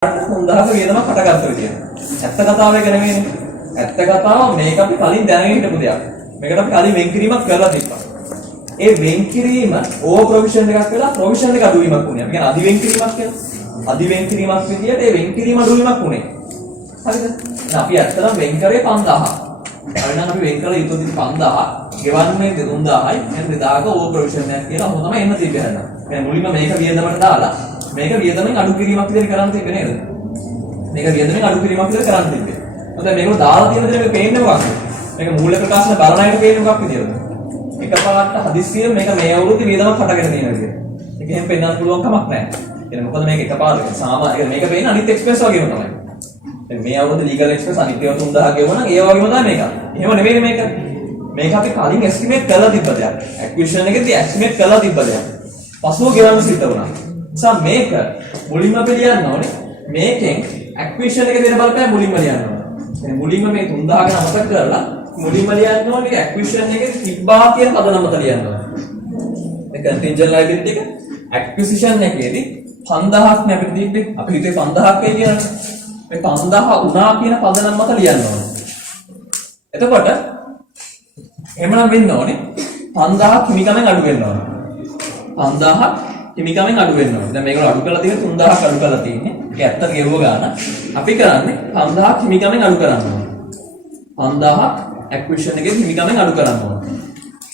3000ක වියදමක් හටගත්ත විදිය. ඇත්ත කතාව එක නෙමෙයිනේ. ඇත්ත කතාව මේක අපි කලින් දැනගෙන හිටපු දෙයක්. මේකට අපි කලින් වෙන් කිරීමක් කරලා තිබ්බා. ඒ වෙන් කිරීම ඕවර් ප්‍රොවිෂන් එකක් වෙලා ප්‍රොවිෂන් එක අඩුවීමක් වුණේ. අපි කියන්නේ අධි වෙන් කිරීමක් කියලා. අධි වෙන් කිරීමක් විදියට ඒ වෙන් කිරීම අඩුවීමක් වුණේ. හරිද? දැන් අපි ඇත්තටම වෙන් කරේ 5000. හරිනම් අපි වෙන් කළ යුතු 5000 ගෙවන්නේ 3000යි. එහෙනම් 2000ක ඕවර් ප්‍රොවිෂන් එකක් කියලා ඔහොම තමයි එන්න තිබ්බේ හරිනම්. දැන් මුලින්ම මේක වියදමට දාලා මේක වියදමෙන් අඩු කිරීමක් විදිහට කරන්න තිබ්බේ නේද? මේක වියදමෙන් අඩු කිරීමක් විදිහට කරන්න තිබ්බේ. මොකද මේක දාලා තියෙන දේ මේක පේන්නේ මොකක්ද? මේක මූල්‍ය ප්‍රකාශන බලනයිට පේන්නේ මොකක් විදියද? එකපාරට හදිස්සියෙන් මේක මේ අවුරුද්දේ වියදමක් හටගෙන තියෙන විදිය. ඒක එහෙම පෙන්වන්න පුළුවන් කමක් නැහැ. එහෙනම් මොකද මේක එකපාරට සාමාන්‍ය මේක පේන්නේ අනිත් එක්ස්පෙන්ස් වගේම තමයි. දැන් මේ අවුරුද්දේ ලීගල් එක්ස්පෙන්ස් අනිත් ඒවා 3000 ගෙවුණා නම් ඒ වගේම තමයි මේක. එහෙම නෙමෙයි මේක. මේක අපි කලින් එස්ටිමේට් කරලා තිබ්බ දෙයක්. ඇක්විසිෂන් එකේදී එස්ටිමේට් කරලා තිබ්බ දෙයක්. පසුව ගෙවන්න සිද්ධ වුණා. මේක මුලින්ම අපි ලියන්න ඕනේ මේකෙන් ඇක්විෂන් එක දෙන බලපෑම මුලින්ම ලියන්න ඕනේ. දැන් මුලින්ම මේ 3000 ගැන අමතක කරලා මුලින්ම ලියන්න ඕනේ ඇක්විෂන් එකේ තිබ්බා කියන පදනම මත ලියන්න ඕනේ. මේ කන්ටින්ජන්ට් ලයබිලිටි එක ඇක්විසිෂන් එකේදී 5000ක් නේ අපිට තිබ්බේ. අපි හිතුවේ 5000ක් වෙයි කියලා. මේ 5000 උනා කියන පදනම මත ලියන්න ඕනේ. එතකොට එහෙමනම් වෙන්න ඕනේ 5000ක් හිමිකමෙන් අඩු වෙන්න ඕනේ. 5000ක් හිමිකමෙන් අඩු වෙන්න ඕනේ. දැන් මේක අඩු කරලා තියෙන්නේ 3000ක් අඩු කරලා තියෙන්නේ. ඒක ඇත්තට ගෙවුව ගන්න. අපි කරන්නේ 5000ක් හිමිකමෙන් අඩු කරන්න ඕනේ. 5000ක් ඇක්විසිෂන් එකේ හිමිකමෙන් අඩු කරන්න ඕනේ.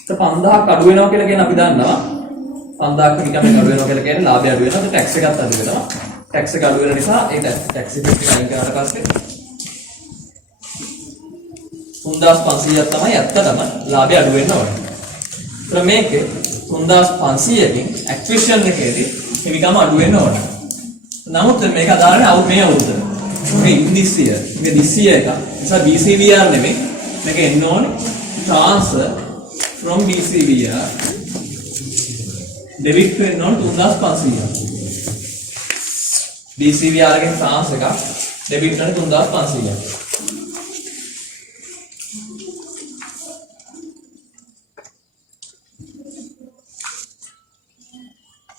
ඒක 5000ක් අඩු වෙනවා කියලා කියන්නේ අපි දන්නවා 5000ක් හිමිකමෙන් අඩු වෙනවා කියලා කියන්නේ ලාභය අඩු වෙනවා. ටැක්ස් එකත් අඩු වෙනවා. ටැක්ස් එක අඩු වෙන නිසා ඒ ටැක්ස් ඉෆෙක්ට් එක අයින් කරලා පස්සේ 3500ක් තමයි ඇත්තටම ලාභය අඩු වෙන්න ඕනේ. ඒත් මේකේ 3500කින් ඇක්විසිෂන් එකේදී හිමිකම අඩු වෙන්න ඕන. නමුත් මේක අදාළනේ මේ අවුරුද්දට. මේක this year. මේක this year එක. නිසා BCVR නෙමෙයි. මේක එන්න ඕනේ transfer from BCVR debit වෙන්න ඕනේ 3500. BCVR එකෙන් transfer එකක් debit වෙන 3500.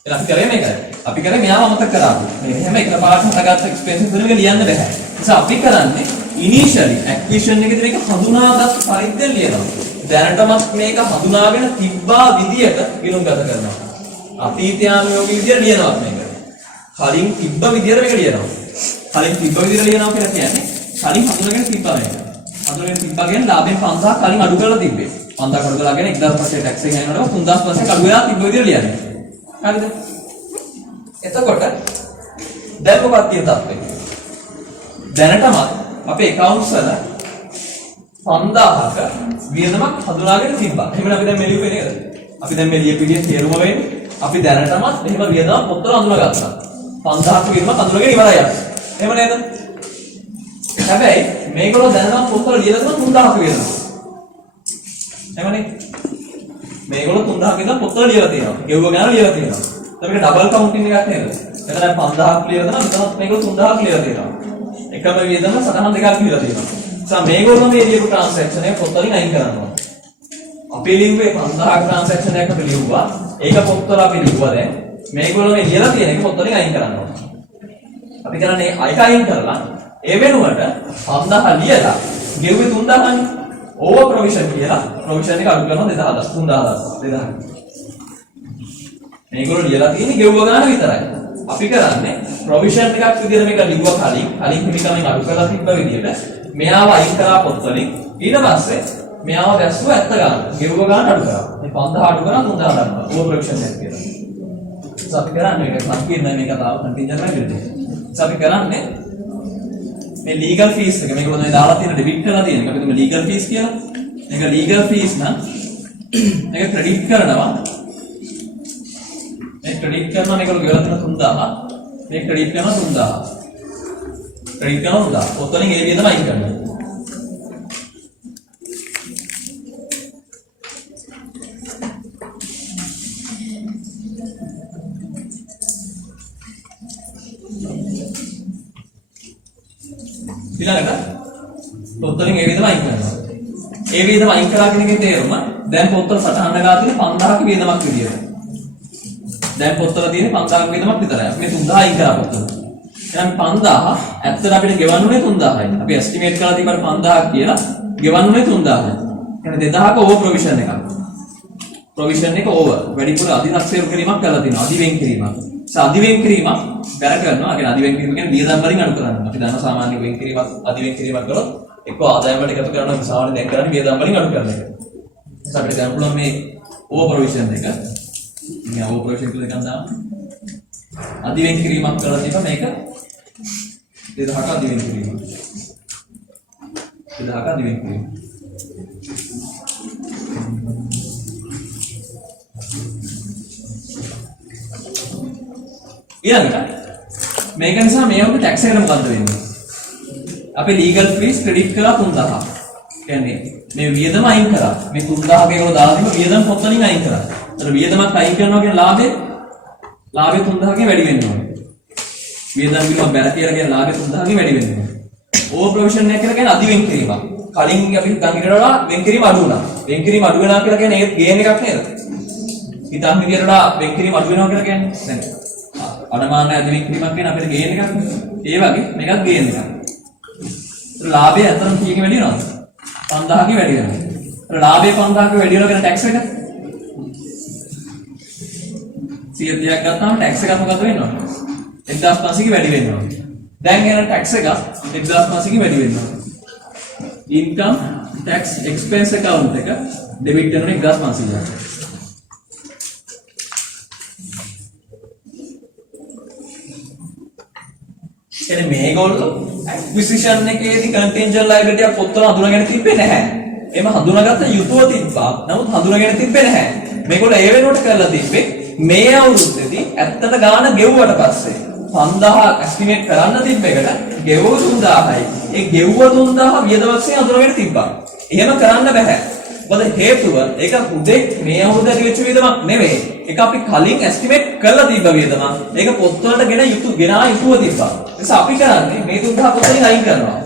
අපි කරේ මේකයි. අපි කරේ මෙයාව අමතක කරා. මේ හැම එකපාරට හටගත්ත එක්ස්පෙන්සස් වලින් ලියන්න බෑ. ඒ නිසා අපි කරන්නේ ඉනිෂියලි ඇක්විසිෂන් එකේදී මේක හඳුනාගත් පරිද්දෙන් ලියනවා. දැනටමත් මේක හඳුනාගෙන තිබ්බා විදියට ගිණුම්ගත කරනවා. අතීතයානුයෝගී විදියට ලියනවා මේක. කලින් තිබ්බ විදියට මේක ලියනවා. කලින් තිබ්බ විදියට ලියනවා කියලා කියන්නේ කලින් හඳුනාගෙන තිබ්බා මේක. හඳුනාගෙන තිබ්බා කියන්නේ ලාභයෙන් 5000 කලින් අඩු කරලා තිබ්බේ. 5000 අඩු කරලා කියන්නේ 1500 ටැක්ස් එක යනකොට 3500 අඩු වෙලා තිබ්බ විදියට ලියන්නේ. හරිද? එතකොට දැන් මොකක්ද තියෙන තත්ත්වය? දැනටමත් අපේ accounts වල 5000ක වියදමක් හඳුනාගෙන තිබ්බා. එහෙනම් අපි දැන් මෙලියුවේ නේද? අපි දැන් මෙලිය පිළිය තේරුම වෙන්නේ. අපි දැනටමත් එහෙම වියදමක් පොත්වල හඳුනාගත්තා. 5000ක වියදමක් හඳුනාගෙන ඉවරයි අපි. එහෙම නේද? හැබැයි මේගොල්ලෝ දැනටමත් පොත්වල ලියලා තියෙනවා 3000ක වියදමක්. එහෙමනේ. මේගොල්ලෝ 3000ක වියදම පොත්වල ලියලා තියෙනවා. ගෙවුව ගාන ලියලා තියෙනවා. දැන් මේක ඩබල් කවුන්ටින් එකක් නේද? එතන 5000ක් ලියලා දෙනවා. මෙතනත් මේගොල්ලෝ 3000ක් ලියලා තියෙනවා. එකම වියදම සටහන් දෙකක් ලියලා තියෙනවා. නිසා මේගොල්ලෝ මේ ලියපු ට්‍රාන්සැක්ෂන් එක පොත්වලින් අයින් කරනවා. අපි ලියුවේ 5000ක ට්‍රාන්සැක්ෂන් එකක් අපි ලියුවා. ඒක පොත්වල අපි ලියුවා දැන්. මේගොල්ලෝ මේ ලියලා තියෙන එක පොත්වලින් අයින් කරනවා. අපි කරන්නේ අයික අයින් කරලා ඒ වෙනුවට 5000 ලියලා ගෙවුවේ 3000නේ. ඕවර් ප්‍රොවිෂන් කියලා ප්‍රොවිෂන් එක අඩු කරනවා 2000 මේගොල්ලෝ ලියලා තියෙන්නේ ගෙවුව ගන්න විතරයි. අපි කරන්නේ ප්‍රොවිෂන් එකක් විදිහට මේක ලිව්වා කලින් හිමිකමෙන් අඩු කරලා තිබ්බ විදිහට මෙයාව අයින් කරා පොත්වලින් ඊට පස්සේ මෙයාව දැස්සුවා ඇත්ත ගන්න. ගෙවුව ගන්න අඩු කරා. මේ 5000 අඩු කරා 3000 ගන්නවා. ඕවර් ප්‍රොවිෂන් එකක් කියලා. අපි කරන්නේ මේක සංකීර්ණ මේ කතාව කන්ටින්ජන්ට් ලයබිලිටි. අපි කරන්නේ මේ ලීගල් ෆීස් එක මේගොල්ලෝ මේ දාලා තියෙන ඩෙබිට් කරලා තියෙන එක අපි තුමු ලීගල් ෆීස් කියලා. මේක ලීගල් ෆීස් නම් මේක ක්‍රෙඩිට් කරනවා. මේ ක්‍රෙඩිට් කරනවා මේගොල්ලෝ ගෙවලා තියෙන 3000. මේ ක්‍රෙඩිට් කරනවා 3000. ක්‍රෙඩිට් කරනවා 3000. ඔතනින් ඒ විදිහටම අයින් කරනවා. ඊළඟට පොත්වලින් ඒ විදිහම අයින් කරනවා. ඒ විදිහම අයින් කරා කියන එකේ තේරුම දැන් පොත්වල සටහන් ගාලා තියෙන 5000ක වියදමක් විදියට. දැන් පොත්වල තියෙන 5000ක වියදමක් විතරයි. මේ 3000 අයින් කරා පොත්වල. එහෙනම් 5000 ඇත්තට අපිට ගෙවන්න උනේ 3000යි. අපි එස්ටිමේට් කරලා තිබ්බට 5000ක් කියලා ගෙවන්න උනේ 3000යි. එහෙනම් 2000ක ඕවර් ප්‍රොවිෂන් එකක්. ප්‍රොවිෂන් එක ඕවර්. වැඩිපුර අධිතක්සේරු කිරීමක් කරලා තිනවා. අධිවෙන් කිරීමක්. අධිවෙන් කිරීමක් බැර කරනවා. ඒ කියන්නේ අධිවෙන් කිරීම කියන්නේ වියදම් වලින් අඩු කරනවා. අපි දන්න සාමාන්‍ය වෙන් කිරීමක් අධිවෙන් කිරීමක් කරොත් එක්ක ආදායම වලට එකතු කරනවා සාමාන්‍ය දැන් කරන්නේ වියදම් වලින් අඩු කරන එක. ඒත් අපිට ගන්න පුළුවන් මේ ඕවර් ප්‍රොවිෂන් එක. මේ ඕවර් ප්‍රොවිෂන් කියලා එකක් දාන්න. අධිවෙන් කිරීමක් කරලා තිබ්බ මේක 2000ක අධිවෙන් කිරීම. 2000ක අධිවෙන් කිරීම. ඊළඟට මේක නිසා මේ වගේ ටැක්ස් එකට මොකද්ද වෙන්නේ? අපි ලීගල් ෆීස් ක්‍රෙඩිට් කරලා 3000. කියන්නේ මේ වියදම අයින් කරා. මේ 3000 කේකෝ දාලා තිබ්බ වියදම පොත් වලින් අයින් කරා. ඒතර වියදමක් අයින් කරනවා කියන ලාභේ 3000 ගේ වැඩි වෙන්න ඕනේ. වියදම් විලම බැර කියලා කියන ලාභේ 3000 ගේ වැඩි වෙන්න ඕනේ. ඕවර් ප්‍රොවිෂන් එක කියලා කියන්නේ අධිවෙන් කිරීමක්. කලින් අපි හිතන් ඉඳලා වෙන් කිරීම අඩු වුණා. වෙන් කිරීම අඩු වෙනවා කියලා කියන්නේ ඒත් ගේන් එකක් නේද? හිතන් ඉඳලා වෙන් කිරීම අඩු වෙනවා කියලා කියන්නේ දැන් අනමාන අධිවෙන් කිරීමක් කියන අපිට ගේන් එකක්. ඒ වගේ මේකත් ගේන් එකක්. ඒත් ලාභය අතරම කීයක වැඩි වෙනවද? 5000 ගේ වැඩි වෙනවා. ඒත් ලාභය 5000 ගේ වැඩි වෙනවා කියන ටැක්ස් එක 100ක් ගත්තාම ටැක්ස් එකක් මොකද වෙන්නේ? 1500 ගේ වැඩි වෙනවා. දැන් එන ටැක්ස් එක 1500 ගේ වැඩි වෙනවා. ඉන්කම් ටැක්ස් එක්ස්පෙන්ස් account එක ඩෙබිට් කරන 1500ක්. එනේ මේගොල්ලෝ ඇක්විසිෂන් එකේදී කන්ටින්ජන්ට් ලයබිලිටි එක පොත්වල හඳුනාගෙන තිබ්බේ නැහැ. එහෙම හඳුනාගත්ත යුතුව තිබ්බා. නමුත් හඳුනාගෙන තිබ්බේ නැහැ. මේගොල්ලෝ ඒ වෙනුවට කරලා තිබ්බේ මේ අවුරුද්දේදී ඇත්තට ගාන ගෙවුවට පස්සේ 5000 එස්ටිමේට් කරන්න තිබ්බ එකට ගෙවුව 3000යි. ඒ ගෙවුව 3000 වියදමක්සේ හඳුනාගෙන තිබ්බා. එහෙම කරන්න බෑ. මොකද හේතුව ඒක උදේ මේ අවුරුද්දේ වෙච්ච වියදමක් නෙවෙයි. ඒක අපි කලින් එස්ටිමේට් කරලා තිබ්බ වියදමක්. ඒක පොත්වලට ගෙනා යුතුව තිබ්බා. ඒ නිසා අපි කරන්නේ මේ 3000 පොත්වලින් අයින් කරනවා.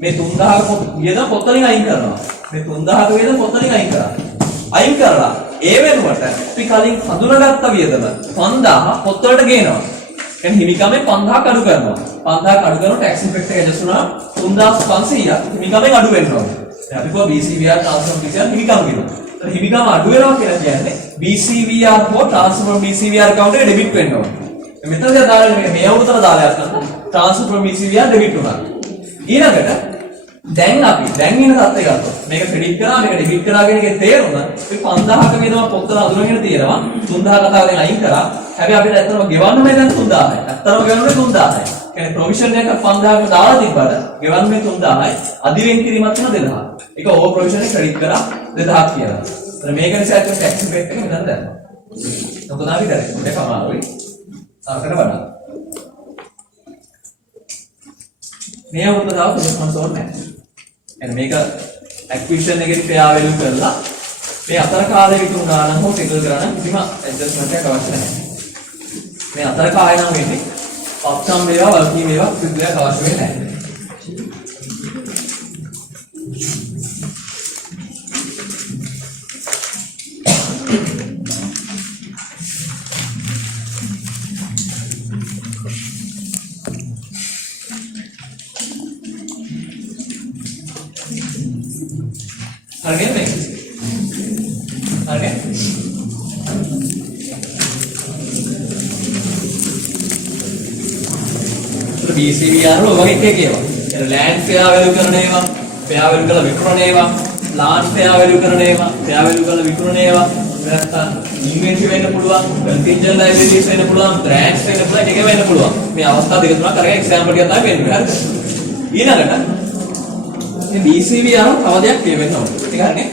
මේ 3000 වියදම පොත්වලින් අයින් කරනවා. මේ 3000 වියදම පොත්වලින් අයින් කරා. අයින් කරලා ඒ වෙනුවට අපි කලින් හඳුනාගත්ත වියදම 5000 පොත්වලට ගේනවා. කියන්නේ හිමිකමෙන් 5000ක් අඩු කරනවා. 5000ක් අඩු කරනවා ටැක්ස් ඉෆෙක්ට් එක ඇඩ්ජස්ට් වුණා 3500ක් හිමිකමෙන් අඩු වෙනවා. දැන් අපි කොහොම BCVR ට්‍රාන්ස්ෆර් BCVR හිමිකම කියනවා. ඒතර හිමිකම අඩු වෙනවා කියලා කියන්නේ BCVR හෝ ට්‍රාන්ස්ෆර් BCVR account එක ඩෙබිට් වෙන්න ඕනේ. මෙතන දාලා මේ අවුරුතට දාලා යන්න ට්‍රාන්ස්ෆර් BCVR ඩෙබිට් වුණා. ඊළඟට දැන් අපි දැන් ඉන්න තත්ත්වය ගත්තොත් මේක ක්‍රෙඩිට් කරා මේක ඩෙබිට් කරා කියන එකේ තේරුම මේ 5000ක වේදම පොත්තල අඳුරගෙන තියෙනවා 3000 කතාවෙන් අයින් කරා හැබැයි අපිට ඇත්තටම ගෙවන්න මේ දැන් 3000යි ඇත්තටම ගෙවන්නේ 3000යි කියන්නේ ප්‍රොවිෂන් එක 5000ක දාලා තිබ්බට ගෙවන්නේ 3000යි අධිවෙන් කිරීමක් වෙන 2000 ඒක ඕවර් ප්‍රොවිෂන් එක ක්‍රෙඩිට් කරා 2000ක් කියලා ඒතර මේක නිසා ඇත්තට ටැක්ස් ඉෆෙක්ට් එක මෙතන දැම්මා මොකද අපි කරේ මේක අමාරුයි අකට වඩා මේ අවුරුද්ද දාව ප්‍රොජෙක්ට් ඕනේ නැහැ මේක ඇක්විසිෂන් එකේදී ෆෙයා වැලියු කරලා මේ අතර කාලේ විකුණු ගානක් හෝ සෙටල් කරන්න කිසිම ඇඩ්ජස්ට්මන්ට් එකක් අවශ්‍ය නැහැ. මේ අතර කාලේ නම් වෙන්නේ පත්සම් වේවා වල්කී වේවා කිසිදයක් අවශ්‍ය වෙන්නේ නැහැ. Harga baik. Harga. तो BCVR लो वගේ එකේ ඒවා. ඒ land fair value කරන ඒවා, fair value කරලා විකුණන ඒවා, plant fair value කරන ඒවා, fair value කරලා විකුණන ඒවා. නැත්නම් inventory වෙන්න පුළුවන්, contingent liabilities වෙන්න පුළුවන්, brands වෙන්න පුළුවන්, එක වෙන්න පුළුවන්. මේ අවස්ථා දෙක තුනක් අරගෙන example ටිකක් තමයි වෙන්නේ. හරිද? ඊළඟට මේ BCVR තව දෙයක් කියවෙන්න ඕනේ. ඒක හරිනේ.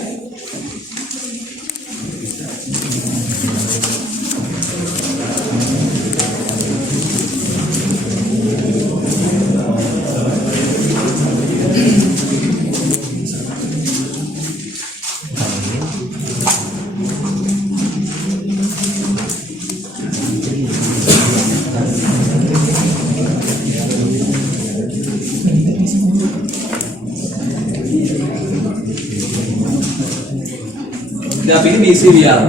අපි BCVR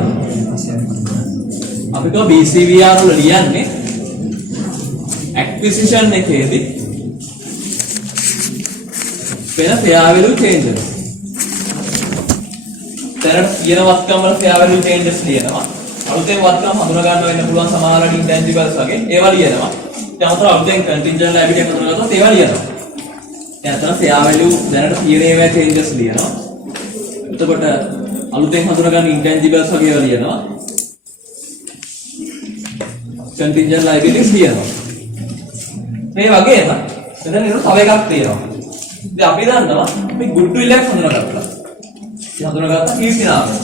අපි તો BCVR වල ලියන්නේ acquisition එකේදී වෙන fair value changes. දැනට තියෙන වත්කම් වල fair value changes ලියනවා. අලුතෙන් වත්කම් හඳුනා ගන්න වෙන්න පුළුවන් සමහරවිට intangibles වගේ ඒවා ලියනවා. ඊට අමතරව අලුතෙන් contingent liability එක හඳුනාගත්තොත් ඒවා ලියනවා. දැන් අතන fair value දැනට තියෙන ඒවා changes ලියනවා. එතකොට අලුතෙන් හඳුනා ගන්න intangibles වගේ ඒවා ලියනවා. contingent liabilities ලියනවා. මේ වගේ තමයි. මෙතන නේද තව එකක් තියෙනවා. ඉතින් අපි දන්නවා මේ goodwill එක හඳුනාගත්තා. ඉතින් හඳුනාගත්තා කීර්ති නාමය.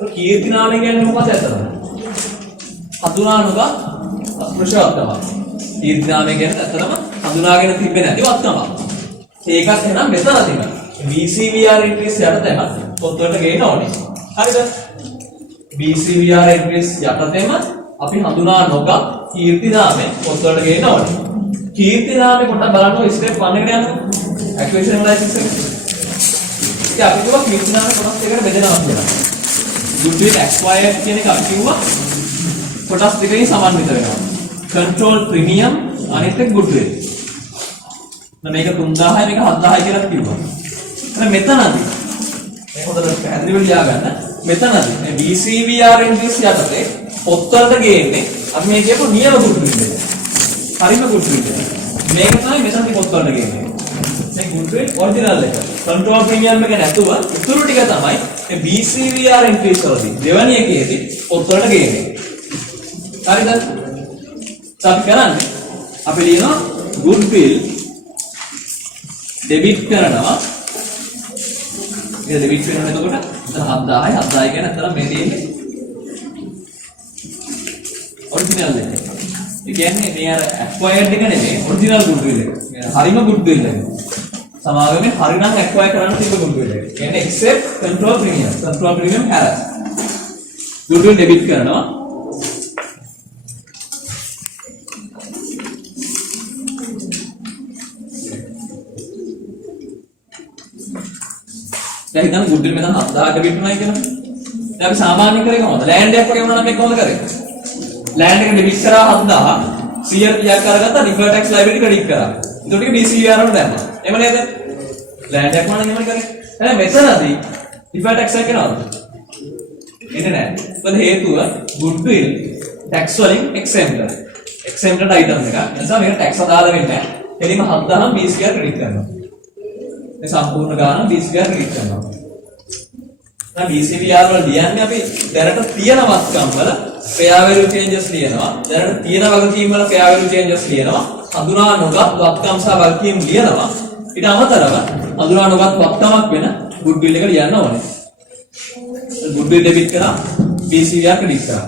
ඒක කීර්ති නාමය කියන්නේ මොකක්ද ඇත්තටද? හඳුනානක ප්‍රශාස්තම. කීර්ති නාමය කියන්නේ ඇත්තටම හඳුනාගෙන තිබෙන්නේ නැති වත්කමක්. ඒකත් එහෙනම් මෙතන තියෙනවා. BCVR entries යටතේම පොත්වලට ගේන්න ඕනේ. හරිද? BCVR entries යටතේම අපි හඳුනා නොගත් කීර්ති නාමය පොත්වලට ගේන්න ඕනේ. කීර්ති නාමය පොඩ්ඩක් බලන්න ස්ටෙප් 1 එකට යන්න. acquisition analysis එක. ඉතින් අපි කිව්වා කීර්ති නාමය කොටස් දෙකකට බෙදෙනවා කියලා. goodwill acquired කියන එක අපි කිව්වා කොටස් දෙකකින් සමන්විත වෙනවා. control premium අනිත් එක goodwill. මේක 3000යි මේක 7000යි කියලා කිව්වා. එහෙනම් මෙතනදී මේ හොඳට පැහැදිලිව ලියා ගන්න. මෙතනදී මේ BCVR entries යටතේ පොත්වලට ගේන්නේ අපි මේ කියපු නියම goodwill එක. හරිම goodwill එක. මේක තමයි මෙතනදී පොත්වලට ගේන්නේ. මේ goodwill original එක. control premium එක නැතුව ඉතුරු ටික තමයි මේ BCVR entries වලදී දෙවැනි එකේදී පොත්වලට ගේන්නේ. හරිද? අපි කරන්නේ අපි ලියනවා goodwill debit කරනවා. ඒක debit වෙනවා එතකොට 7000යි 7000යි කියන අතර මේ තියෙන්නේ original එක. ඒ කියන්නේ මේ අර acquired එක නෙමෙයි original goodwill එක. හරිම goodwill එක. සමාගමේ හරිනම් acquire කරන්න තිබ්බ goodwill එක. කියන්නේ except control premium error. goodwill debit කරනවා. දැන් හිතන්න goodwill මෙතන 7000 debit වුණා කියලා. දැන් අපි සාමාන්‍ය කරේ කොහොමද? land එකක් වගේ වුණා නම් මේක කොහොමද කරේ? land එක debit කරා 7000 100 කරගත්තා deferred tax liability credit කරා. ඒකට ටික BCVR වලට දැම්මා. එහෙම නේද? land එකක් වුණා නම් එහෙම කරේ. එහෙනම් මෙතනදී deferred tax එක නේද? එන්නේ නැහැ. මොකද හේතුව goodwill tax වලින් exempted item එකක්. ඒ නිසා මේක tax අදාළ වෙන්නේ නැහැ. එළිම 7000 BCVR credit කරනවා. මේ සම්පූර්ණ ගාන BCVR credit කරනවා. දැන් BCVR වල ලියන්නේ අපි දැනට තියෙන වත්කම් වල fair value changes ලියනවා. දැනට තියෙන වගකීම් වල fair value changes ලියනවා. හඳුනා නොගත් වත්කම් සහ වගකීම් ලියනවා. ඊට අමතරව හඳුනා නොගත් වත්කමක් වෙන goodwill එක ලියන්න ඕනේ. goodwill debit කරා BCVR credit කරා.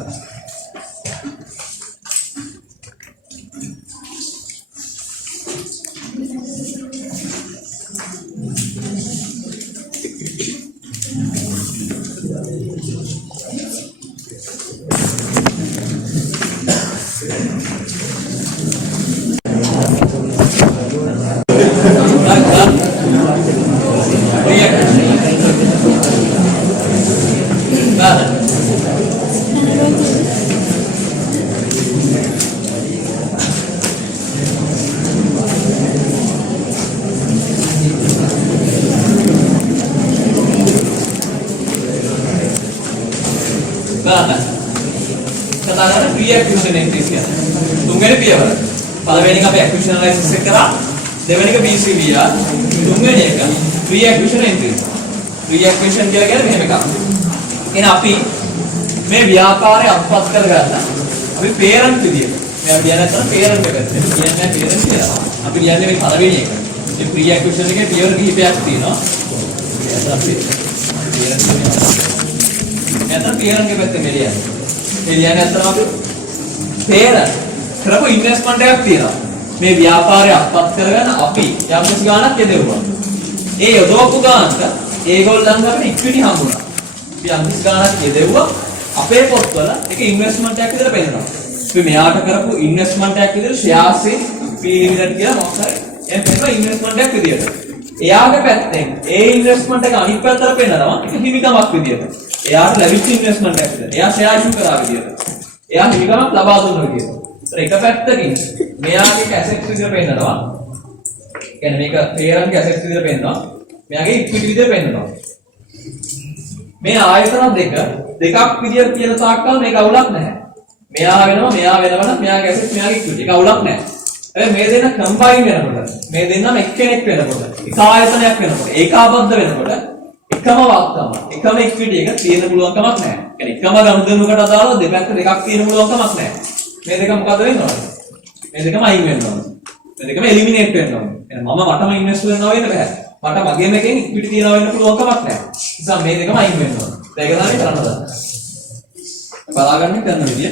කතාරන pre-acquisition entries කියන්නේ. තුන්වෙනි පියවර. පළවෙනි එක අපි acquisition analysis එක කරා. දෙවෙනි එක BCVR. තුන්වෙනි එක pre-acquisition entries. pre-acquisition කියලා කියන්නේ මෙහෙම එකක්. එහෙනම් අපි මේ ව්‍යාපාරය අත්පත් කරගන්න අපි parent විදියට. මේ අපි කියන්නේ නැත්නම් parent එක. කියන්නේ parent කියලා. අපි කියන්නේ මේ පළවෙනි එක. මේ pre-acquisition එකේ පියවර කිහිපයක් තියෙනවා. අපි parent එක පැත්තේ මෙලියන්නේ. එළියන්නේ අතන අපි parent කරපු ඉන්වෙස්ට්මන්ට් එකක් තියෙනවා. මේ ව්‍යාපාරය අත්පත් කරගන්න අපි යම් කිසි ගාණක් යදෙවුවා. ඒ යොදවපු ගාණට ඒගොල්ලන් අපිට ඉක්විටි හම්බුණා. අපි යම් කිසි ගාණක් යදෙවුවා අපේ පොත්වල ඒක ඉන්වෙස්ට්මන්ට් එකක් විතර පෙන්නනවා. අපි මෙයාට කරපු ඉන්වෙස්ට්මන්ට් එකක් විතර shares in P limited කියලා මොකක් හරි එහෙනම් පෙන්නන ඉන්වෙස්ට්මන්ට් එකක් විදියට. එයාගේ පැත්තෙන් ඒ ඉන්වෙස්ට්මන්ට් එක අනිත් පැත්තට පෙන්නනවා ඒක හිමිකමක් විදියට. එයාට ලැබිච්ච ඉන්වෙස්ට්මන්ට් එකක් විතර. එයා ෂෙයා ඉෂු කරා විදියට. එයා හිමිකමක් ලබා දුන්නා විදියට. එක පැත්තකින් මෙයාගේ ඇසෙට්ස් විදිහට පෙන්නනවා. කියන්නේ මේක පේරන්ගේ ඇසෙට්ස් විදිහට පෙන්නනවා. මෙයාගේ ඉක්විටි විදිහට පෙන්නනවා. මේ ආයතන දෙකක් විදිහට කියන තාක්කල් මේක අවුලක් නැහැ. මෙයා වෙනවා මෙයාගේ ඇසෙට්ස් මෙයාගේ ඉක්විටි. ඒක අවුලක් නැහැ. හැබැයි මේ දෙන්න කම්බයින් වෙනකොට මේ දෙන්නම එක්කෙනෙක් වෙනකොට එක ආයතනයක් වෙනකොට ඒකාබද්ධ වෙනකොට එකම වක්තම එකම ඉක්විටි එක තියෙන්න පුළුවන් කමක් නැහැ. කියන්නේ එකම ගනුදෙනුකට අදාළව දෙපැත්ත දෙකක් තියෙන්න පුළුවන් කමක් නැහැ. මේ දෙක මොකද වෙන්නේ? මේ දෙකම අයින් වෙන්න ඕනේ. මේ දෙකම එලිමිනේට් වෙන්න ඕනේ. එහෙනම් මටම ඉන්වෙස්ට් වෙනවා වෙන්න බෑ. මට මගේම එකෙන් ඉක්විටි තියනවා වෙන්න පුළුවන් කමක් නැහැ. නිසා මේ දෙකම අයින් වෙන්න ඕනේ. ඒක තමයි කරන්න දාන්න. බලාගන්න කරන විදිය.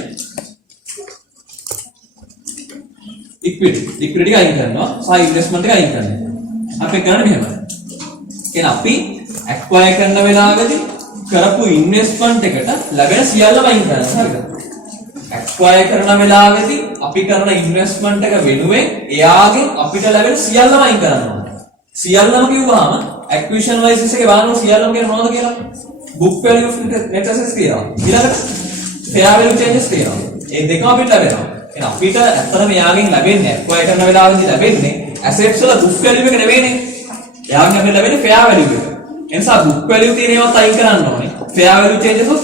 ඉක්විටි අයින් කරනවා සහ ඉන්වෙස්ට්මන්ට් එක අයින් කරනවා. අපි කරන්නේ මෙහෙම. එහෙනම් අපි ඇක්වයර් කරන වෙලාවේදී කරපු ඉන්වෙස්ට්මන්ට් එකට ලැබෙන සියල්ලම අයින් කරනවා. හරිද? ඇක්වයර් කරන වෙලාවේදී අපි කරන ඉන්වෙස්ට්මන්ට් එක වෙනුවෙන් එයාගෙන් අපිට ලැබෙන සියල්ලම අයින් කරනවා. සියල්ලම කිව්වහම acquisition license එකේ බලන්න සියල්ලම කියන්නේ මොනවද කියලා? book value of net assets කියනවා. ඊළඟට fair value changes කියනවා. මේ දෙකම අපිට ලැබෙනවා. එහෙනම් අපිට ඇත්තටම එයාගෙන් ලැබෙන්නේ acquire කරන වෙලාවේදී ලැබෙන්නේ assets වල book value එක නෙවෙයිනේ. එයාගෙන් අපිට ලැබෙන්නේ fair value එක. ඒ නිසා book value තියෙන ඒවාත් අයින් කරන්න ඕනේ. fair value changes උත්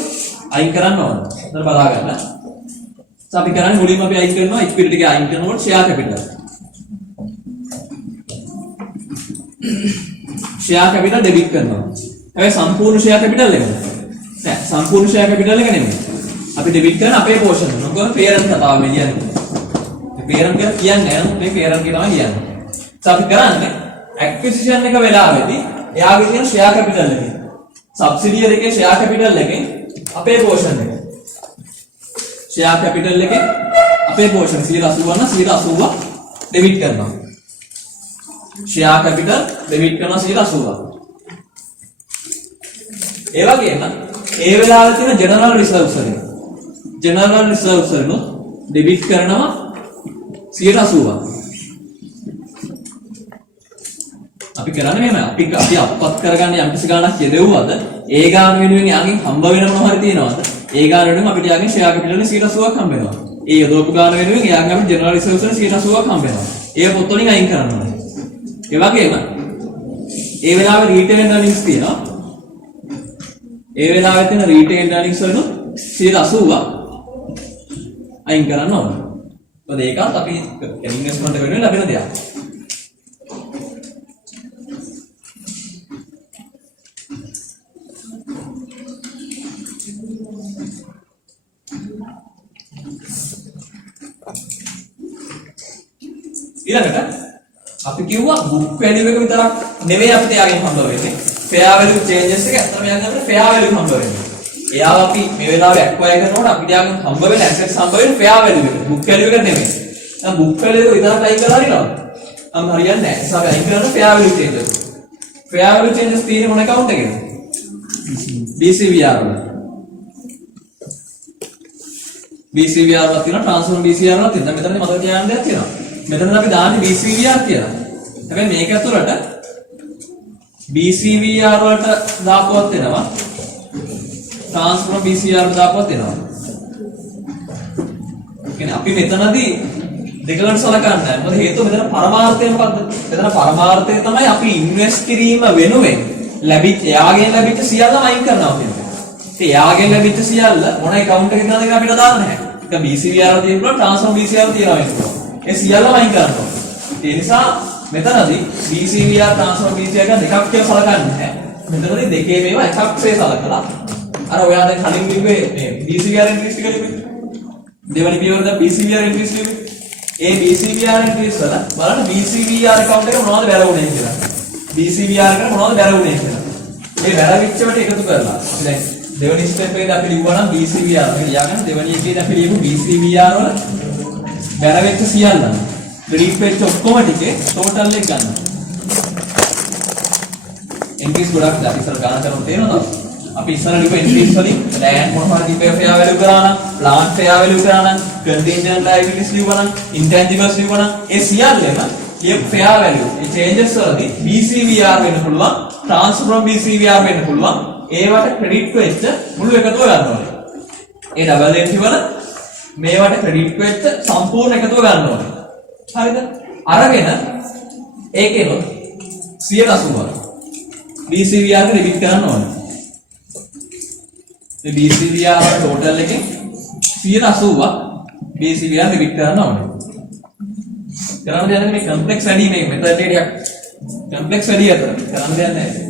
අයින් කරන්න ඕනේ. හතර බලා ගන්න. අපි කරන්නේ මුලින්ම අපි අයින් කරනවා equity ටික අයින් කරනකොට share capital. share capital debit කරනවා. හැබැයි සම්පූර්ණ share capital එක නෑ. සම්පූර්ණ share capital එක නෙමෙයි. අපි debit කරන අපේ portion එක. මොකද parent කතාව මේ කියන්නේ. parent කියන්නේ මේ parent එක තමයි කියන්නේ. අපි කරන්නේ acquisition එක වෙලාවේදී එයාගේ තියෙන share capital එකේ subsidiary එකේ share capital එකෙන් අපේ portion එක share capital එකේ අපේ portion 80 නම් 80ක් debit කරනවා. share capital debit කරනවා 80ක්. ඒ වගේම ඒ වෙලාවේ තියෙන general reserves වලින් general reserves වලින් debit කරනවා 80ක්. අපි කරන්නේ මෙහෙම අපි අපපත් කරගන්න යම් කිසි ගාණක් යෙදුවද ඒ ගාණ වෙනුවෙන් යාගෙන් හම්බ වෙන මොනවා හරි තියෙනවද ඒ ගාණ වෙනුවෙන් අපිට යාගෙන් ෂෙයා කැපිටල් 80ක් හම්බ වෙනවා. ඒ යොදවපු ගාණ වෙනුවෙන් යාගෙන් අපිට ජෙනරල් රිසර්ව්ස් වලින් 80ක් හම්බ වෙනවා. ඒ පොත් වලින් අයින් කරන්න ඕනේ. ඒ වගේම ඒ වෙලාවේ රීටේල් earnings තියෙනවා. ඒ වෙලාවේ තියෙන රීටේල් earnings වලින් 80ක් අයින් කරන්න ඕනේ. මොකද ඒකත් අපි ඉන්වෙස්ට්මන්ට් එක වෙනුවෙන් ලැබෙන දෙයක්. ඊළඟට අපි කිව්වා book value එක විතරක් නෙමෙයි අපිට යාගෙන් හම්බ වෙන්නේ. fair value changes එක අතන යන අපිට fair value හම්බ වෙන්නේ. එයාව අපි මේ වෙලාවේ acquire කරනකොට අපිට යාගෙන් හම්බ වෙන assets හම්බ වෙන්නේ fair value එක. book value එක නෙමෙයි. දැන් book value එක විතරක් අයින් කරලා හරිනවද? හරියන්නේ නැහැ. ඒ නිසා අපි අයින් කරන්නේ fair value changes. fair value changes තියෙන්නේ මොන account එකේද? BCVR වල. BCVR වල තියෙනවා transfer BCVR වල තියෙනවා. මෙතන මතක තියාගන්න දෙයක් තියෙනවා. මෙතන අපි දාන්නේ BCVR කියලා. හැබැයි මේක ඇතුළට BCVR වලට දාපුවත් වෙනවා. transfer BCVR වලට දාපුවත් වෙනවා. කියන්නේ අපි මෙතනදී දෙකකට සලකන්නේ. මොකද හේතුව මෙතන පරමාර්ථය මොකද්ද? මෙතන පරමාර්ථය තමයි අපි ඉන්වෙස්ට් කිරීම වෙනුවෙන් එයාගෙන් ලැබිච්ච සියල්ලම අයින් කරනවා කියන්නේ. ඉතින් එයාගෙන් ලැබිච්ච සියල්ල මොන account එකකින්ද කියලා අපිට දාන්න නැහැ. ඒක BCVR වල තියෙනවා transfer BCVR වල තියෙනවා වෙනවා. ඒ සියල්ලම අයින් කරනවා. ඒ නිසා මෙතනදී BCVR transfer BCVR එක දෙකක් කියලා සලකන්නේ නැහැ. මෙතනදී දෙකේ මේවා එකක්සේ සලකලා අර ඔයා දැන් කලින් කිව්වේ මේ BCVR entries ටික ලියුවේ. දෙවනි පියවරද BCVR entries ලියුවේ. ඒ BCVR entries වල බලන්න BCVR account එක මොනවද බැලුනේ කියලා. BCVR එක මොනවද බැලුනේ කියලා. මේ වැරවිච්ච වට එකතු කරලා අපි දැන් දෙවනි ස්ටෙප් එකේදී අපි ලිව්වා නම් BCVR එක ලියාගන්න දෙවනි එකේදී අපි ලියමු BCVR වල බැරවෙච්ච සියල්ල ඩිලීට් වෙච්ච ඔක්කොම ටිකේ ටෝටල් එක ගන්න. එන්ට්‍රීස් ගොඩක් අපි ඉස්සර ගණන් කරමු තේරෙනවද? අපි ඉස්සර ලියපු එන්ට්‍රීස් වලින් ලෑන්ඩ් මොනවා හරි fair value කරා නම්, plant fair value කරා නම්, contingent liabilities ලියුවා නම්, intangibles ලියුවා නම් ඒ සියල්ලම ලියපු fair value ඒ changes වලදී BCVR වෙන්න පුළුවන්, transfer from BCVR වෙන්න පුළුවන්. ඒවට ක්‍රෙඩිට් වෙච්ච මුළු එකතුව ගන්න ඕනේ. ඒ ඩබල් එන්ට්‍රි වල මේවට ක්‍රෙඩිට් වෙච්ච සම්පූර්ණ එකතුව ගන්න ඕනේ. හරිද? අරගෙන ඒකේනොත් 180ක් BCVR එක ඩෙබිට් කරන්න ඕනේ. මේ BCVR ටෝටල් එකෙන් 180ක් BCVR ඩෙබිට් කරන්න ඕනේ. කරන්න දෙන්නේ මේ කම්ප්ලෙක්ස් වැඩි මේ මෙතන ටිකක් කම්ප්ලෙක්ස් වැඩි අතර කරන්න දෙන්නේ නැහැ.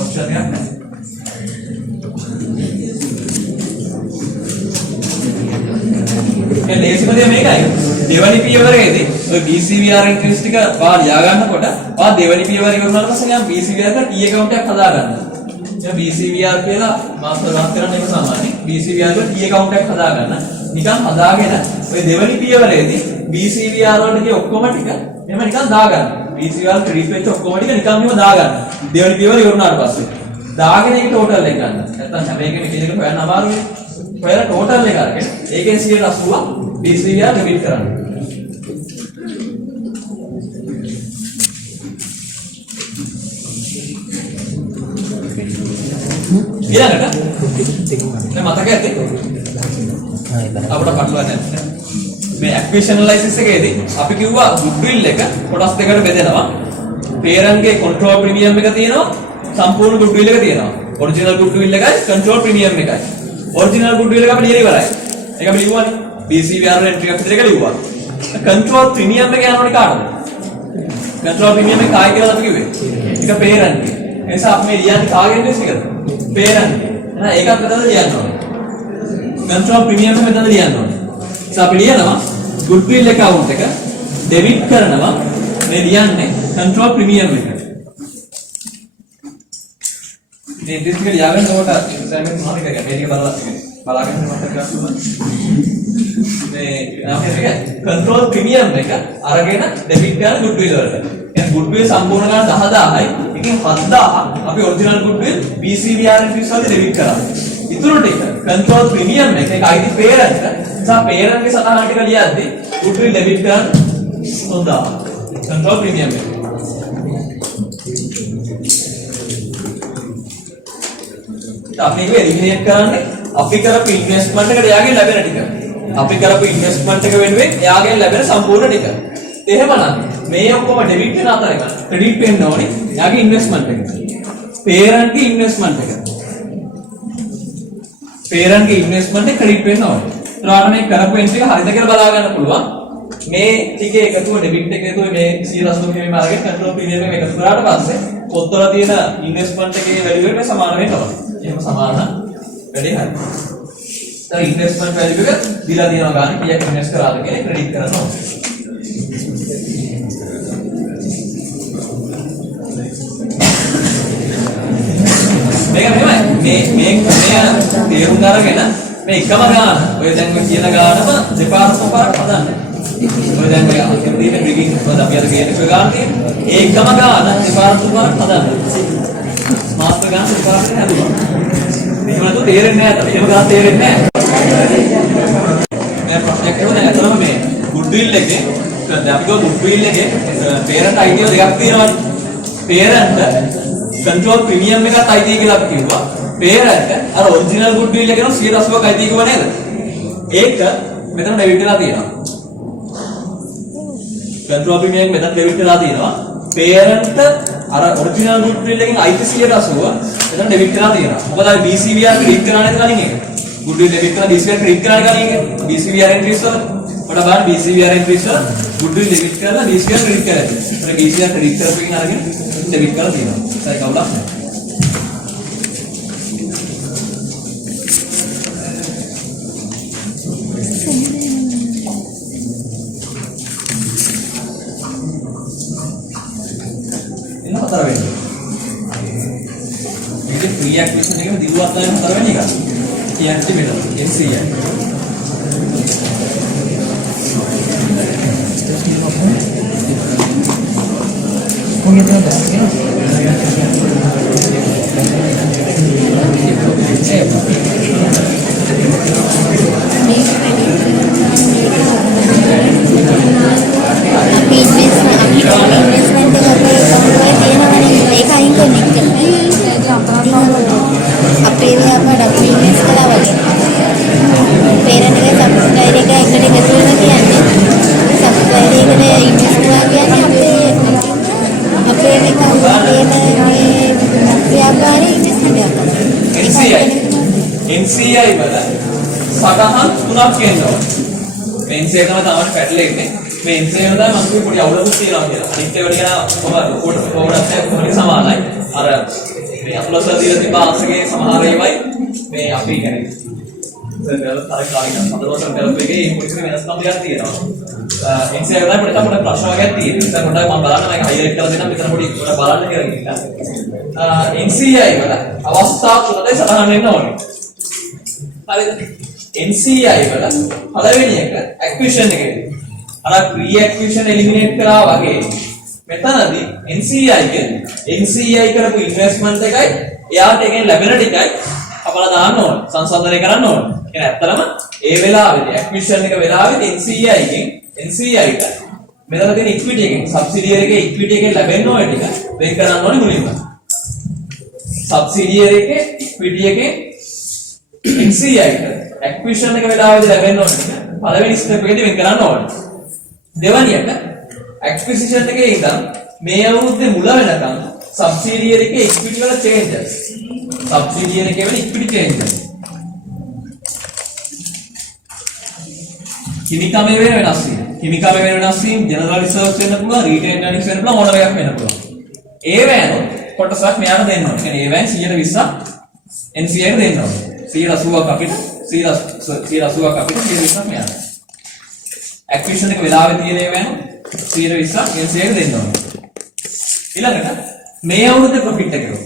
ඔප්ෂන් එකක් නැහැ. ඒ ලේසිම දේ මේකයි. දෙවනි පියවරේදී ඔය BCVR එන්ට්‍රීස් ටික වා ලියා ගන්නකොට වා දෙවනි පියවර ඉවර වුණාට පස්සේ යම් BCVR එකට T account එකක් හදා ගන්න. දැන් BCVR කියලා මාස්ටර් වාස් කරන්න එක සාමාන්‍යයෙන් BCVR වල T account එකක් හදා ගන්න. නිකන් හදාගෙන ඔය දෙවනි පියවරේදී BCVR වලට ගිය ඔක්කොම ටික මෙහෙම නිකන් දාගන්න. BCVR ක්‍රෙඩිට් වෙච්ච ඔක්කොම ටික නිකන් මෙහෙම දාගන්න. දෙවනි පියවර ඉවර වුණාට පස්සේ දාගෙන ඒක ටෝටල් එක ගන්න. නැත්තම් හැම එකෙම එක එක හොයන්න අමාරුයි. ඔයාලා ටෝටල් එක අරගෙන ඒකෙන් 180ක් BCVR ඩෙබිට් කරන්න. ඊළඟට දැන් මතක ඇති අපිට කටුවක් නැහැ. මේ ඇක්විෂන් ඇනලයිසිස් එකේදී අපි කිව්වා ගුඩ්විල් එක කොටස් දෙකකට බෙදෙනවා. පේරන්ගේ කන්ට්‍රෝල් ප්‍රීමියම් එක තියෙනවා, සම්පූර්ණ ගුඩ්විල් එක තියෙනවා. ඔරිජිනල් ගුඩ්විල් එකයි කන්ට්‍රෝල් ප්‍රීමියම් එකයි. ඔරිජිනල් ගුඩ්විල් එක අපි ලියලා ඉවරයි. ඒක අපි ලියුවානේ. BCVR එන්ට්‍රි එකක් විතර එක ලියුවා. කන්ට්‍රෝල් ප්‍රීමියම් එක යනකොට කාටද? කන්ට්‍රෝල් ප්‍රීමියම් එක කායි කියලා අපි කිව්වේ. ඒක පේරන්ගේ. ඒ නිසා අපි මේ ලියන්නේ කාගේ ඉන්ට්‍රෙස්ට් එකද? පේරන්ගේ. එහෙනම් ඒකත් මෙතන ලියන්න ඕනේ. කන්ට්‍රෝල් ප්‍රීමියම් එක මෙතන ලියන්න ඕනේ. නිසා අපි ලියනවා goodwill account එක ඩෙබිට් කරනවා මේ ලියන්නේ කන්ට්‍රෝල් ප්‍රීමියම් එක. මේ ඉන්ට්‍රෙස්ට් එක ලියාගෙන උඩට එක්සෑම් එක මොනවද කියලා මේක බලාගෙන මතක ගන්නවා. මේ අපේ කන්ට්‍රෝල් ප්‍රීමියම් එක අරගෙන ඩෙබිට් කරන goodwill වලට. එහෙනම් goodwill සම්පූර්ණ ගන්න 10000යි. එකෙන් 7000 අපි ඔරිජිනල් goodwill BCVR එන්ට්‍රීස් වලට ඩෙබිට් කරා. ඉතුරු ටික කන්ට්‍රෝල් ප්‍රීමියම් එක ඒක අයිති පේරන්ට් නිසා පේරන්ට්ගේ සටහන ටික ලියද්දි goodwill ඩෙබිට් කරන්න 10000 කන්ට්‍රෝල් ප්‍රීමියම් එක. අපි ඒක එලිමිනේට් කරන්නේ අපි කරපු ඉන්වෙස්ට්මන්ට් එකට එයාගෙන් ලැබෙන ටික. අපි කරපු ඉන්වෙස්ට්මන්ට් එක වෙනුවෙන් එයාගෙන් ලැබෙන සම්පූර්ණ ටික. එහෙමනම් මේ ඔක්කොම ඩෙබිට් වෙන අතර එක ක්‍රෙඩිට් වෙන්න ඕනේ එයාගේ ඉන්වෙස්ට්මන්ට් එක. පේරන්ට්ගේ ඉන්වෙස්ට්මන්ට් එක. පේරන්ට්ගේ ඉන්වෙස්ට්මන්ට් එක ක්‍රෙඩිට් වෙන්න ඕනේ. ඊළඟට මේ කරපු එන්ට්‍රි එක හරිද කියලා බලා ගන්න පුළුවන්. මේ ටිකේ එකතුව ඩෙබිට් එක එකතුව මේ 180 කිරීම අරගෙන කන්ට්‍රෝල් ප්‍රීමියම් එක එකතු කරාට පස්සේ පොත්වල තියෙන ඉන්වෙස්ට්මන්ට් එකේ වැලියු එකට සමාන වෙන්න ඕනේ. එහෙම සමාන වැඩි හරි. දැන් ඉන්වෙස්ට්මන්ට් වැලියු එක දීලා තියෙනවා ගන්න කීයක් ඉන්වෙස්ට් කරාද කියලා ක්‍රෙඩිට් කරන්න ඕනේ. මේක මේ තේරුම් අරගෙන මේ එකම ගාන ඔය දැන් ඔය කියන ගානම දෙපාරක් හදන්න. ඔය දැන් ඔය අන්තිම දීපේ බ්‍රිගින් වල අපි අර කියන එක ගාන තියෙන. ඒ එකම ගාන දෙපාරක් හදන්න. මාස්ටර් ගාන දෙපාරක් හදුවා. මේක නේද තේරෙන්නේ නැහැ. එහෙම ගාන තේරෙන්නේ නැහැ. මේ ප්‍රශ්නයක් කරනවා ඇත්තම මේ ගුඩ්විල් එකේ දැන් අපි ගෝ ගුඩ්විල් එකේ පේරන්ට් අයිඩිය දෙකක් තියෙනවානේ. පේරන්ට් කන්ට්‍රෝල් ප්‍රීමියම් එකත් අයිති කියලා අපි කිව්වා. පේරන්ට් අර ඔරිජිනල් ගුඩ්විල් එකේ නම් 180ක් අයිති කිව්වා නේද? ඒක මෙතන ඩෙබිට් වෙලා තියෙනවා. කන්ට්‍රෝල් ප්‍රීමියම් එක මෙතන ඩෙබිට් වෙලා තියෙනවා. පේරන්ට් අර ඔරිජිනල් ගුඩ්විල් එකෙන් අයිති 180 මෙතන ඩෙබිට් වෙලා තියෙනවා. මොකද අපි BCVR ක්‍රෙඩිට් කරා නේද කලින් එක? ගුඩ්විල් ඩෙබිට් කරලා BCVR ක්‍රෙඩිට් කරා කලින් එක. BCVR එන්ට්‍රීස් වල ඔයාලා බලන්න BCVR එන්ට්‍රීස් වල ගුඩ්විල් ඩෙබිට් කරලා BCVR ක්‍රෙඩිට් කරලා තියෙනවා. ඒක BCVR ක්‍රෙඩිට් කරපුවකින් අරගෙන ඩෙබිට් කරලා තියෙනවා. ඒක කවුලක් නැහැ. එන්න හතර වෙන්නේ. මේක ෆ්‍රී ඇක්ටිවිෂන් එකේ දිගුවත් තමයි හතර වෙන්නේ එක. කියන්නේ මෙතන NCI. කොහොමද අපේ ව්‍යාපාර අපි ඉන්වෙස්ට් කළා වගේ. පේරන්ට්ගේ සබ්ස්ක්‍රයිබ් NCI වල සටහන් තුනක් එනවා. මේ NCI තමයි තමයි පැටලෙන්නේ. මේ NCI වල තමයි මම කිව්වේ පොඩි අවුලකුත් තියෙනවා කියලා. අනිත් ඒවා කියන කොහොමද කොහොමද සමානයි. අර මේ අපලස දීලා තිබ්බ ආන්සර්ගේ සමහර ඒවායි මේ අපි කියන්නේ සර්වල් කාර්යකාරී සම්බන්ධව කරපෙගේ පොඩි වෙනස්කම් ටිකක් තියෙනවා. NCI වල පොඩි තමයි ප්‍රශ්න වර්ගයක් තියෙනවා. ඉතින් පොඩ්ඩක් මම බලන්න මම හයිලයිට් කරලා දෙන්නම්. මෙතන පොඩි පොඩ්ඩක් බලන්න කියලා ඉන්නවා. NCI වල අවස්ථා තුනයි සටහන් වෙන්න ඕනේ. හරිද? NCI වල පළවෙනි එක ඇක්විෂන් එකේදී අර රීඇක්විෂන් එලිමිනේට් කරා වගේ මෙතනදී NCI කරපු ඉන්වෙස්ට්මන්ට් එකයි එයාට එකෙන් ලැබෙන ටිකයි අපලා දාන්න ඕන සංසන්දනය කරන්න ඕන. يعني ඇත්තටම ඒ වෙලාවේදී ඇක්විෂන් එක වෙලාවේදී NCIට මෙතන තියෙන ඉක්විටි එකෙන් සබ්සිඩියරි එකේ ඉක්විටි එකෙන් ලැබෙන්න ඕන ටික වෙන් කරන්න ඕනේ මුලින්ම. සබ්සිඩියරි එකේ ඉක්විටි එකෙන් NCIට ඇක්විෂන් එක වෙලාවේදී ලැබෙන්න ඕන ටික පළවෙනි ස්ටෙප් එකේදී වෙන් කරන්න ඕනේ. දෙවැනියට ඇක්විසිෂන් එකේ ඉඳන් මේ අවුරුද්දේ මුල වෙනකන් සබ්සිඩියරි එකේ ඉක්විටි වල චේන්ජස් සබ්සිඩියරි එකේ වෙන ඉක්විටි චේන්ජස් කිමිකමේ වෙනස් වීම කිමිකමේ වෙනස් වීම ජෙනරල් රිසර්ව්ස් වෙන්න පුළුවන් රීටේල් එarnings වෙන්න පුළුවන් ඕන එකක් වෙන්න පුළුවන් ඒ වෑන කොටසක් මෙයාට දෙන්න ඕනේ කියන්නේ ඒ වෑන් 120ක් NCI ට දෙන්න ඕනේ 180ක් අපිට 180ක් අපිට 120ක් මෙයාට ඇක්විෂන් එක වෙලාවෙ තියෙන ඒවා 120ක් NCI ට දෙන්න ඕනේ. ඊළඟට මේ අවුරුද්දේ ප්‍රොෆිට් එක ගන්න.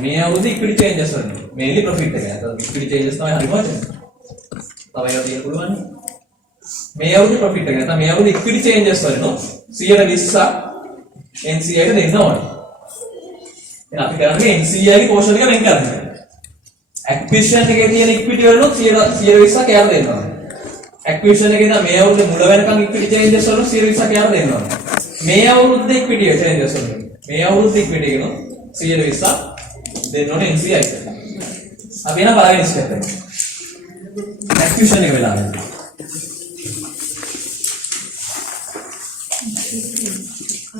මේ අවුරුද්දේ ඉක්විටි චේන්ජස් වලින් මේලි ප්‍රොෆිට් එක. අතන ඉක්විටි චේන්ජස් තමයි හරි වචන. තව ඒවා තියෙන්න පුළුවන්. මේ අවුරුද්දේ ප්‍රොෆිට් එක නැත්නම් මේ අවුරුද්දේ ඉක්විටි චේන්ජස් වලින් 120ක් NCI ට දෙන්න ඕනේ. එහෙනම් අපි කරන්නේ NCI ගේ පෝෂන් එක වෙන් කරන්න. ඇක්විෂන් එකේ තියෙන ඉක්විටි වලින් 120ක් එයාට දෙන්න ඕනේ. ඇක්විෂන් එකේ ඉඳන් මේ අවුරුද්දේ මුල වෙනකන් ඉක්විටි චේන්ජස් වල 120ක් යාර දෙන්න ඕනේ. මේ අවුරුද්දේ ඉක්විටි චේන්ජස් වල මේ අවුරුද්දේ ඉක්විටි එකන 120ක් දෙන්න ඕනේ NCI ට. අපි එන බලගෙන ස්ටෙප් එක. ඇක්විෂන් එක වෙලාවෙ.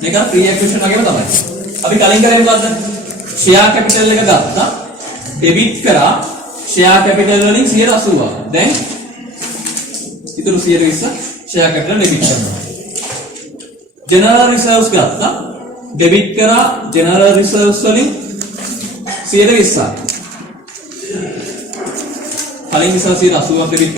මේක ප්‍රී ඇක්විෂන් වගේම තමයි. අපි කලින් කරේ මොකද්ද? ෂෙයා කැපිටල් එක ගත්තා. ඩෙබිට් කරා ෂෙයා කැපිටල් වලින් 180ක්. දැන් ඉතුරු 120 ෂෙයා කැපිටල් ඩෙබිට් කරනවා. ජෙනරල් රිසර්ව්ස් ගත්තා. ඩෙබිට් කරා ජෙනරල් රිසර්ව්ස් වලින් 120ක්. කලින් නිසා 180ක් ඩෙබිට්